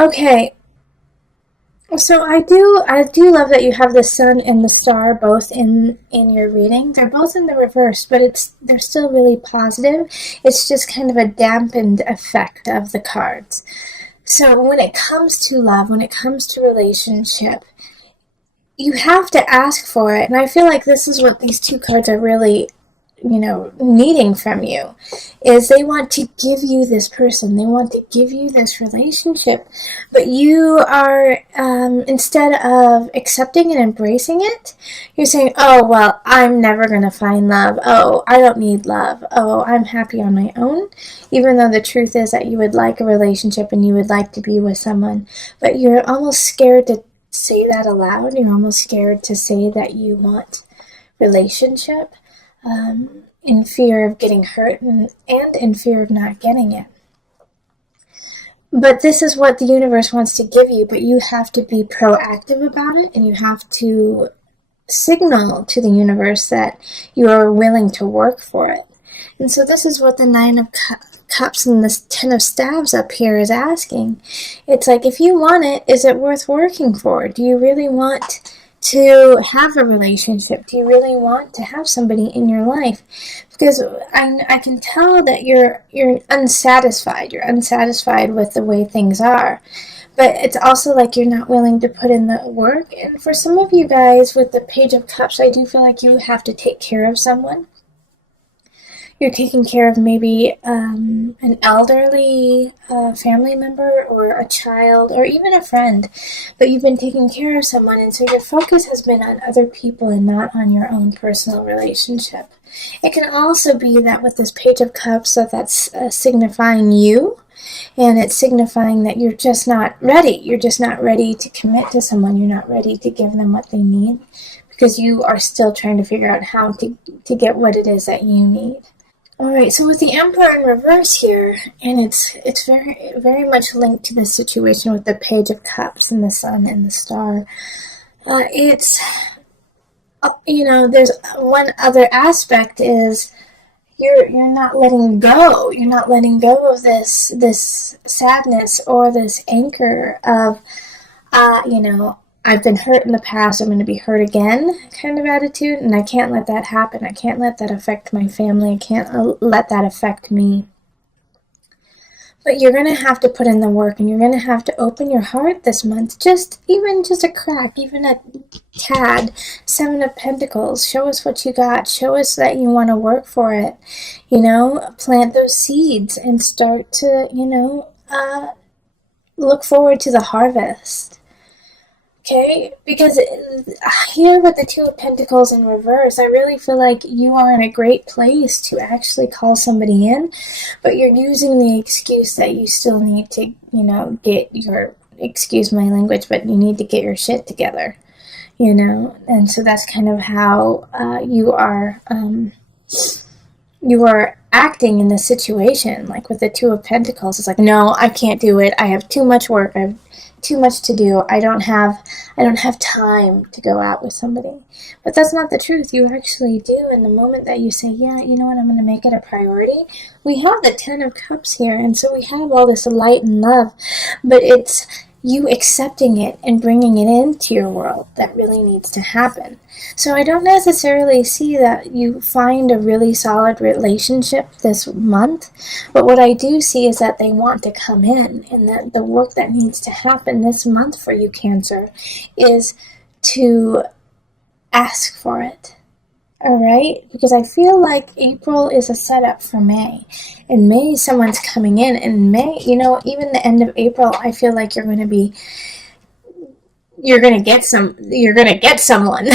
Okay, so I do love that you have the sun and the star both in your reading. They're both in the reverse, but they're still really positive. It's just kind of a dampened effect of the cards. So when it comes to love, when it comes to relationship, you have to ask for it. And I feel like this is what these two cards are really, needing from you, is they want to give you this person. They want to give you this relationship. But you are, instead of accepting and embracing it, you're saying, oh, well, I'm never going to find love. Oh, I don't need love. Oh, I'm happy on my own. Even though the truth is that you would like a relationship and you would like to be with someone. But you're almost scared to say that aloud. You're almost scared to say that you want relationship, in fear of getting hurt and in fear of not getting it. But this is what the universe wants to give you, but you have to be proactive about it, and you have to signal to the universe that you are willing to work for it. And so this is what the Nine of Cups and the Ten of Staves up here is asking. It's like, if you want it, is it worth working for? Do you really want to have a relationship? Do you really want to have somebody in your life? Because I can tell that you're unsatisfied. You're unsatisfied with the way things are. But it's also like you're not willing to put in the work. And for some of you guys with the Page of Cups, I do feel like you have to take care of someone. You're taking care of maybe an elderly family member or a child or even a friend, but you've been taking care of someone, and so your focus has been on other people and not on your own personal relationship. It can also be that with this Page of Cups, that's signifying you, and it's signifying that you're just not ready. You're just not ready to commit to someone. You're not ready to give them what they need because you are still trying to figure out how to get what it is that you need. All right, so with the Emperor in reverse here, and it's very, very much linked to the situation with the Page of Cups and the Sun and the Star. It's, there's one other aspect is you're not letting go. You're not letting go of this sadness or this anchor of, I've been hurt in the past, I'm going to be hurt again kind of attitude, and I can't let that happen. I can't let that affect my family. I can't let that affect me. But you're going to have to put in the work, and you're going to have to open your heart this month, even just a crack, even a tad. Seven of Pentacles, show us what you got. Show us that you want to work for it. Plant those seeds and start to, look forward to the harvest. Okay, because here with the Two of Pentacles in reverse, I really feel like you are in a great place to actually call somebody in, but you're using the excuse that you still need to, get your, excuse my language, but you need to get your shit together, and so that's kind of how you are acting in this situation. Like with the Two of Pentacles, it's like, no, I can't do it. I have too much work. I have too much to do. I don't have time to go out with somebody. But that's not the truth. You actually do. And the moment that you say, yeah, you know what, I'm going to make it a priority. We have the Ten of Cups here, and so we have all this light and love, but it's you accepting it and bringing it into your world that really needs to happen. So I don't necessarily see that you find a really solid relationship this month, but what I do see is that they want to come in, and that the work that needs to happen this month for you, Cancer, is to ask for it. All right? Because I feel like April is a setup for May. In May, someone's coming in. In May, even the end of April, I feel like you're going to get someone.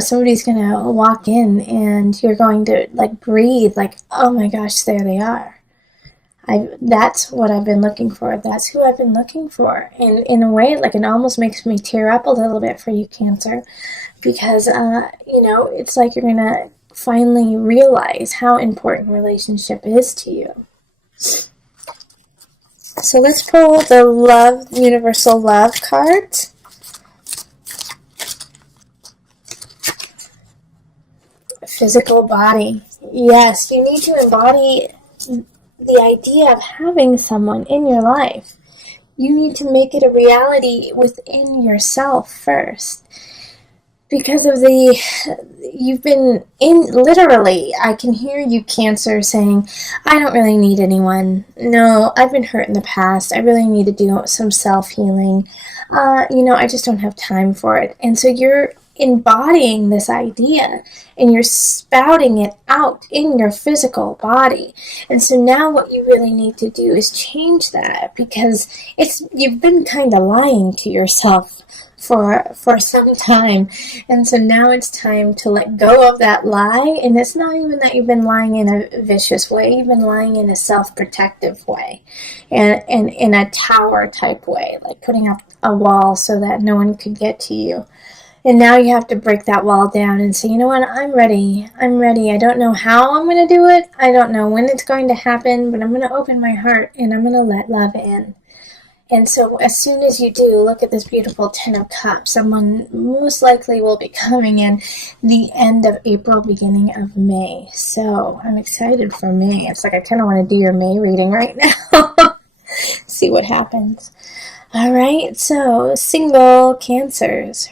Somebody's going to walk in and you're going to breathe oh my gosh, there they are. That's what I've been looking for. That's who I've been looking for. And in a way, it almost makes me tear up a little bit for you, Cancer, because, it's like you're going to finally realize how important relationship is to you. So let's pull the Universal Love cards. Physical body. Yes, you need to embody the idea of having someone in your life. you need to make it a reality within yourself first. Because of you've been literally, I can hear you, Cancer, saying, I don't really need anyone. No, I've been hurt in the past. I really need to do some self-healing. I just don't have time for it. And so you're embodying this idea and you're spouting it out in your physical body. And so now what you really need to do is change that, because you've been kind of lying to yourself for some time. And so now it's time to let go of that lie. And it's not even that you've been lying in a vicious way. You've been lying in a self-protective way, and in a tower type way, like putting up a wall so that no one could get to you. And now you have to break that wall down and say, you know what, I'm ready. I don't know how I'm going to do it. I don't know when it's going to happen, but I'm going to open my heart and I'm going to let love in. And so as soon as you do, look at this beautiful Ten of Cups. Someone most likely will be coming in the end of April, beginning of May. So I'm excited for May. It's like I kind of want to do your May reading right now. See what happens. All right, so single Cancers.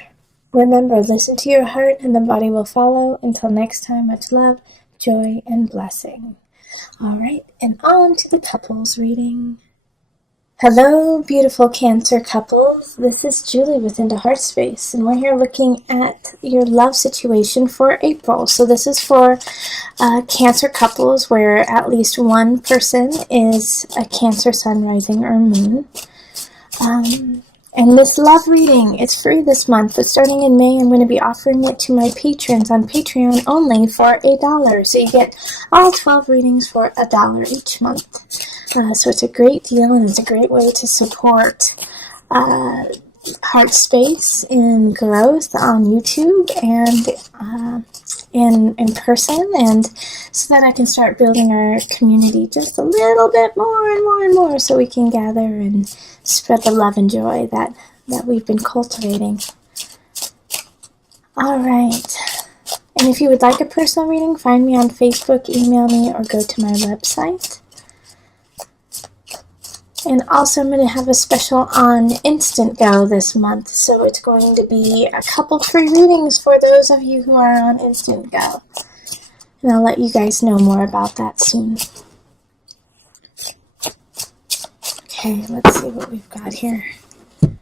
Remember, listen to your heart and the body will follow. Until next time, much love, joy, and blessing. All right, and on to the couples reading. Hello, beautiful Cancer couples. This is Julie with Into Heart Space, and we're here looking at your love situation for April. So this is for Cancer couples where at least one person is a Cancer sun, rising, or moon. And this love reading is free this month, but starting in May, I'm going to be offering it to my patrons on Patreon only for $1. So you get all 12 readings for $1 each month. So it's a great deal, and it's a great way to support Heart Space in growth on YouTube and in person, and so that I can start building our community just a little bit more and more and more, so we can gather and spread the love and joy that we've been cultivating. All right. And if you would like a personal reading, find me on Facebook, email me, or go to my website. And also I'm going to have a special on Instant Go this month. So it's going to be a couple free readings for those of you who are on Instant Go. And I'll let you guys know more about that soon. Okay, let's see what we've got here. And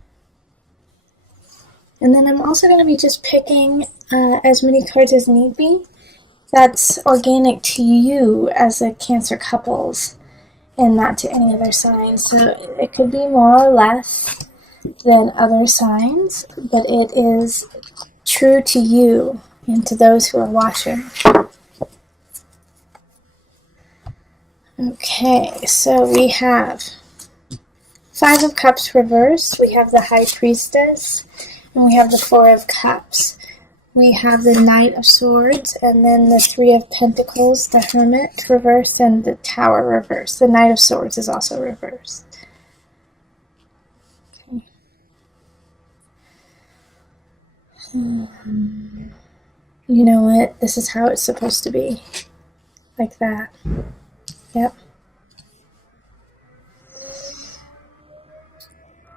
then I'm also going to be just picking as many cards as need be. That's organic to you as a Cancer couples, and not to any other signs. So it could be more or less than other signs, but it is true to you and to those who are watching. Okay, so we have Five of Cups reversed, we have the High Priestess, and we have the Four of Cups. We have the Knight of Swords, and then the Three of Pentacles, the Hermit reversed, and the Tower reversed. The Knight of Swords is also reversed. Okay. You know what? This is how it's supposed to be. Like that. Yep.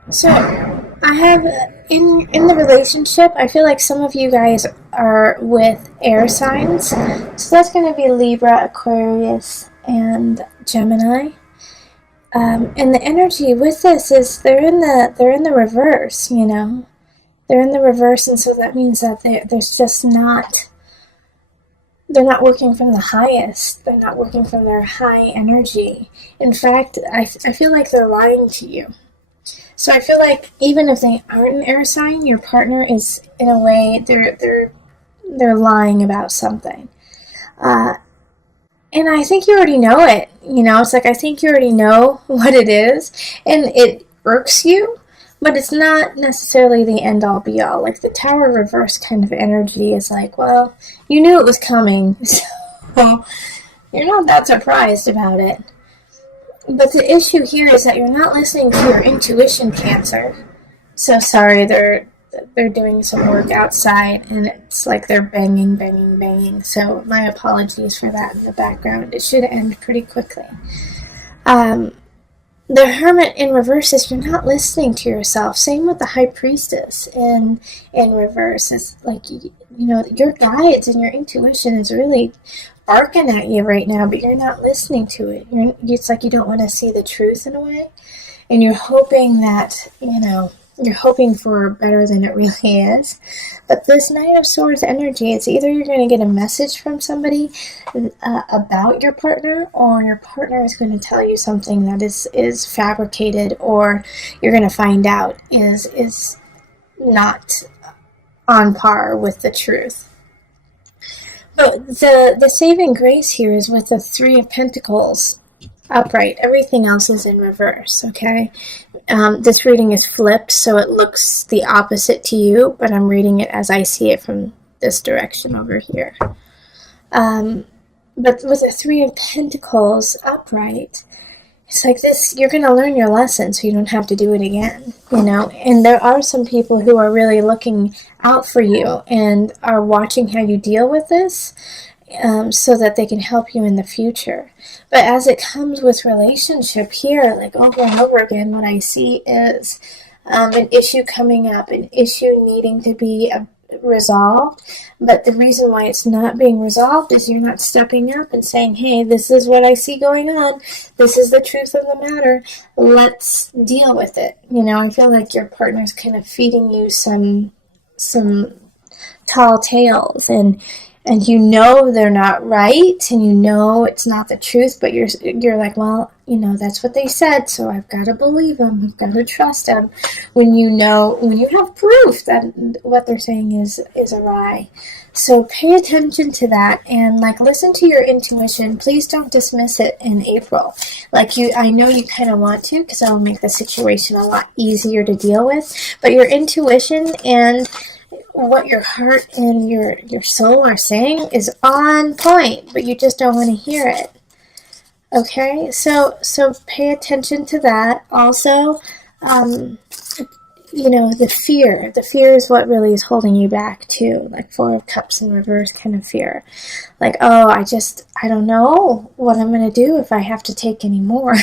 So, I have, in the relationship, I feel like some of you guys are with air signs. So that's going to be Libra, Aquarius, and Gemini. And the energy with this is they're in the reverse, you know. They're in the reverse, and so that means that they're not working from the highest. They're not working from their high energy. In fact, I feel like they're lying to you. So I feel like even if they aren't an air sign, your partner is, in a way, they're lying about something. And I think you already know it. You know, it's like I think you already know what it is, and it irks you, but it's not necessarily the end-all, be-all. Like the Tower reverse kind of energy is like, well, you knew it was coming, so you're not that surprised about it. But the issue here is that you're not listening to your intuition, Cancer. So sorry, they're doing some work outside, and it's like they're banging, banging, banging. So my apologies for that in the background. It should end pretty quickly. The Hermit in reverse is you're not listening to yourself. Same with the High Priestess in reverse. It's like, your guides and your intuition is really barking at you right now, but you're not listening to it. It's like you don't want to see the truth in a way. And you're hoping that, you're hoping for better than it really is. But this Knight of Swords energy, it's either you're going to get a message from somebody about your partner, or your partner is going to tell you something that is fabricated, or you're going to find out is not on par with the truth. But the saving grace here is with the Three of Pentacles upright. Everything else is in reverse, okay? This reading is flipped, so it looks the opposite to you, but I'm reading it as I see it from this direction over here. But with the Three of Pentacles upright, it's like this, you're going to learn your lesson so you don't have to do it again, And there are some people who are really looking out for you and are watching how you deal with this, so that they can help you in the future. But as it comes with relationship here, like over and over again, what I see is an issue coming up, an issue needing to be resolved. But the reason why it's not being resolved is you're not stepping up and saying, hey, this is what I see going on. This is the truth of the matter. Let's deal with it. I feel like your partner's kind of feeding you some tall tales, and they're not right, and it's not the truth, but you're like, well, that's what they said, so I've got to believe them, I've got to trust them, when you have proof that what they're saying is awry. So pay attention to that, and listen to your intuition. Please don't dismiss it in April. I know you kind of want to, because that'll make the situation a lot easier to deal with, but your intuition and what your heart and your soul are saying is on point, but you just don't want to hear it. Okay, so pay attention to that. Also, the fear is what really is holding you back too. Four of Cups in reverse kind of fear. I don't know what I'm going to do if I have to take any more.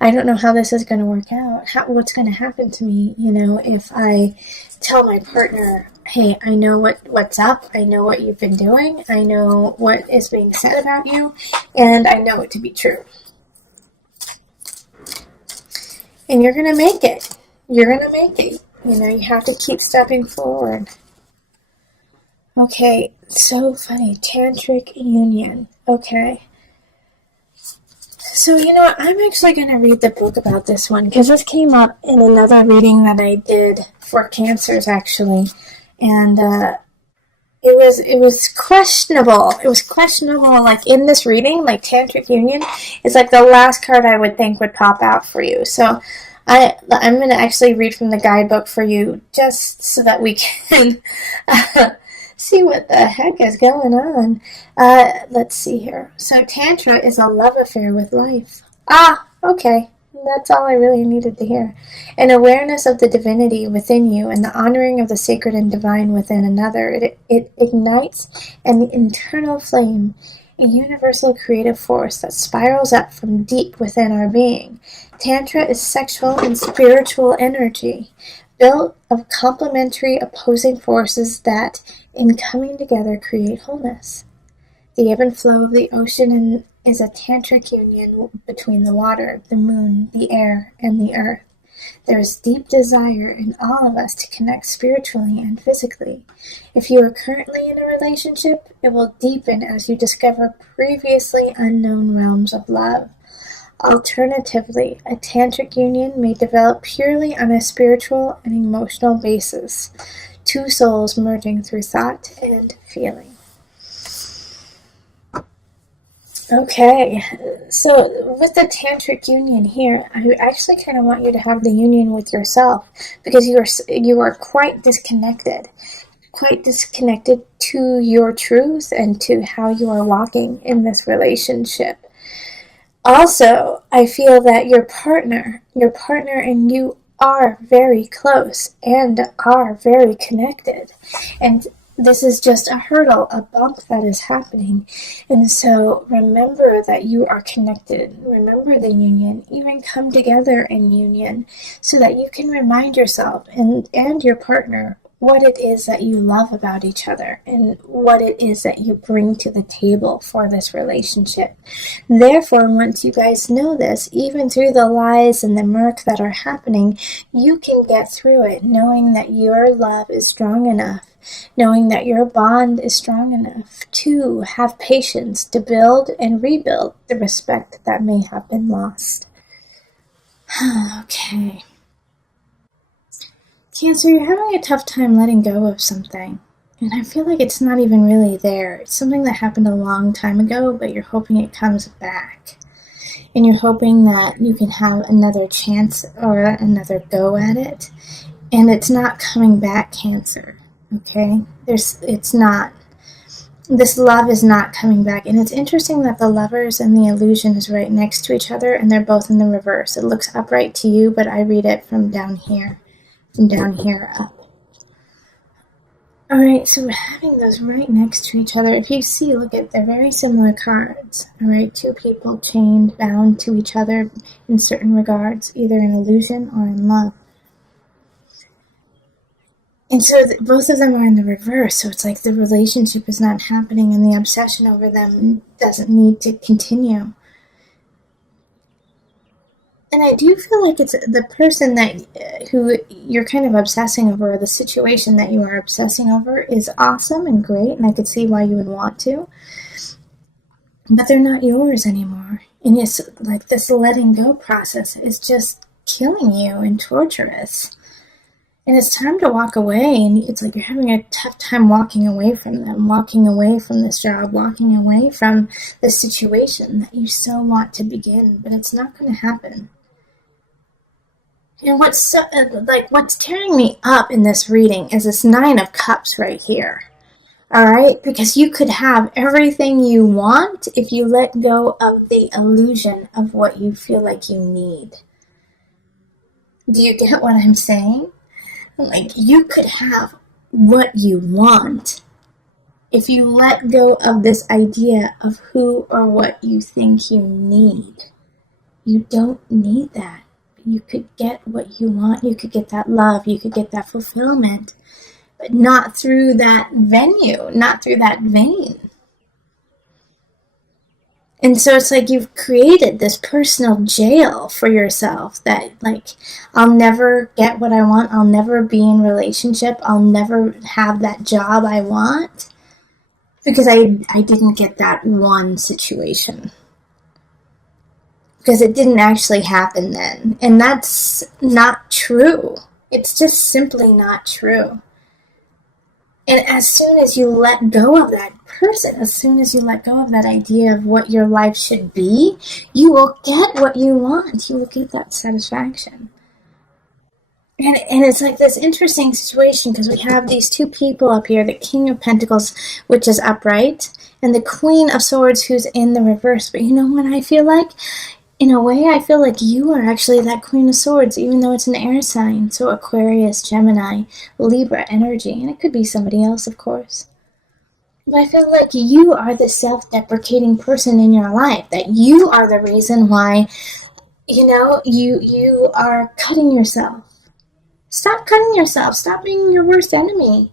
I don't know how this is going to work out. What's going to happen to me, if I tell my partner, hey, I know what's up, I know what you've been doing, I know what is being said about you, and I know it to be true. And you're going to make it. You're going to make it. You have to keep stepping forward. Okay, so funny. Tantric union. Okay. So, I'm actually going to read the book about this one, because this came up in another reading that I did for Cancers, actually. And it was questionable. It was questionable, in this reading, Tantric union is the last card I would think would pop out for you. So I'm going to actually read from the guidebook for you, just so that we can see what the heck is going on. Let's see here. So Tantra is a love affair with life. Okay. That's all I really needed to hear. An awareness of the divinity within you and the honoring of the sacred and divine within another. It ignites an internal flame, a universal creative force that spirals up from deep within our being. Tantra is sexual and spiritual energy, built of complementary opposing forces that, in coming together, create wholeness. The ebb and flow of the ocean is a tantric union between the water, the moon, the air, and the earth. There is deep desire in all of us to connect spiritually and physically. If you are currently in a relationship, it will deepen as you discover previously unknown realms of love. Alternatively, a tantric union may develop purely on a spiritual and emotional basis, two souls merging through thought and feeling. Okay, so with the tantric union here, I actually kind of want you to have the union with yourself, because you are quite disconnected to your truth and to how you are walking in this relationship. Also, I feel that your partner and you are very close and are very connected, and This is just a hurdle, a bump that is happening. And so remember that you are connected. Remember the union. Even come together in union so that you can remind yourself and your partner what it is that you love about each other and what it is that you bring to the table for this relationship. Therefore, once you guys know this, even through the lies and the murk that are happening, you can get through it knowing that your love is strong enough, knowing that your bond is strong enough to have patience to build and rebuild the respect that may have been lost. Okay. Cancer, you're having a tough time letting go of something. And I feel like it's not even really there. It's something that happened a long time ago, but you're hoping it comes back. And you're hoping that you can have another chance or another go at it. And it's not coming back, Cancer. Okay? It's not. This love is not coming back. And it's interesting that the Lovers and the Illusion is right next to each other, and they're both in the reverse. It looks upright to you, but I read it from down here. From down here up. Alright, so we're having those right next to each other. If you see, look at, they're very similar cards. Alright, two people chained, bound to each other in certain regards, either in illusion or in love. And so both of them are in the reverse, so it's like the relationship is not happening and the obsession over them doesn't need to continue. And I do feel like it's the person that who you're kind of obsessing over, or the situation that you are obsessing over is awesome and great, and I could see why you would want to. But they're not yours anymore. And it's like this letting go process is just killing you and torturous. And it's time to walk away, and it's like you're having a tough time walking away from them, walking away from this job, walking away from the situation that you so want to begin, but it's not going to happen. And what's tearing me up in this reading is this 9 of Cups right here. Alright? Because you could have everything you want if you let go of the illusion of what you feel like you need. Do you get what I'm saying? Like, you could have what you want if you let go of this idea of who or what you think you need. You don't need that. You could get what you want. You could get that love. You could get that fulfillment. But not through that venue. Not through that vein. And so it's like you've created this personal jail for yourself that, like, I'll never get what I want. I'll never be in a relationship. I'll never have that job I want. Because I didn't get that one situation. Because it didn't actually happen then. And that's not true. It's just simply not true. And as soon as you let go of that person, as soon as you let go of that idea of what your life should be, you will get what you want. You will get that satisfaction. And it's like this interesting situation because we have these two people up here, the King of Pentacles, which is upright, and the Queen of Swords, who's in the reverse. But you know what I feel like? In a way, I feel like you are actually that Queen of Swords, even though it's an air sign. So Aquarius, Gemini, Libra energy. And it could be somebody else, of course. But I feel like you are the self-deprecating person in your life. That you are the reason why, you are cutting yourself. Stop cutting yourself. Stop being your worst enemy.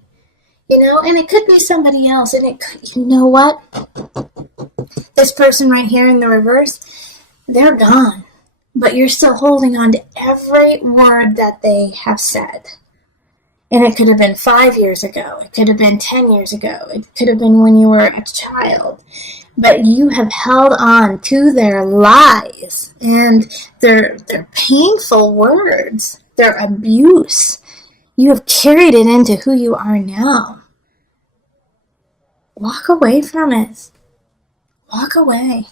And it could be somebody else. And it could, you know what? This person right here in the reverse, they're gone, but you're still holding on to every word that they have said. And it could have been 5 years ago. It could have been 10 years ago. It could have been when you were a child. But you have held on to their lies and their painful words, their abuse. You have carried it into who you are now. Walk away from it. Walk away.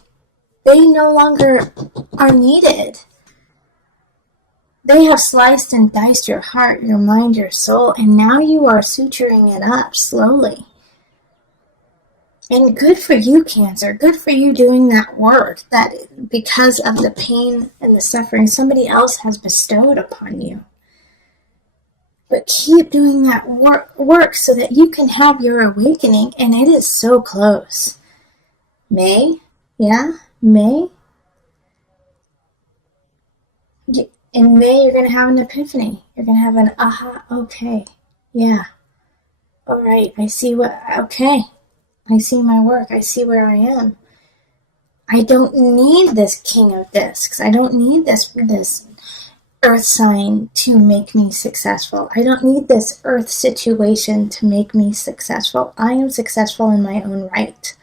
They no longer are needed. They have sliced and diced your heart, your mind, your soul, and now you are suturing it up slowly. And good for you, Cancer. Good for you doing that work that because of the pain and the suffering somebody else has bestowed upon you. But keep doing that work so that you can have your awakening, and it is so close. May, yeah, May. In May, you're going to have an epiphany. You're going to have an aha, okay, yeah, all right, I see I see my work, I see where I am. I don't need this King of Discs. I don't need this Earth sign to make me successful. I don't need this Earth situation to make me successful. I am successful in my own right.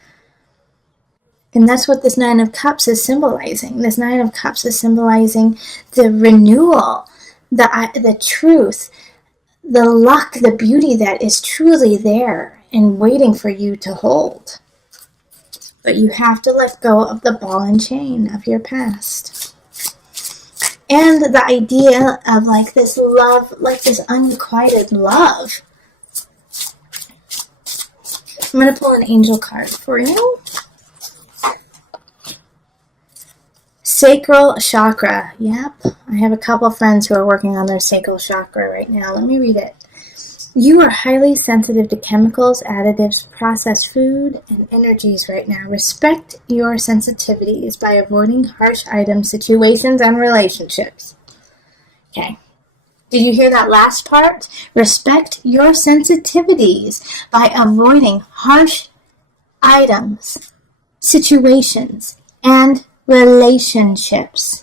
And that's what this Nine of Cups is symbolizing. This Nine of Cups is symbolizing the renewal, the truth, the luck, the beauty that is truly there and waiting for you to hold. But you have to let go of the ball and chain of your past. And the idea of like this love, like this unrequited love. I'm going to pull an angel card for you. Sacral chakra. Yep. I have a couple friends who are working on their sacral chakra right now. Let me read it. You are highly sensitive to chemicals, additives, processed food, and energies right now. Respect your sensitivities by avoiding harsh items, situations, and relationships. Okay. Did you hear that last part? Respect your sensitivities by avoiding harsh items, situations, and relationships.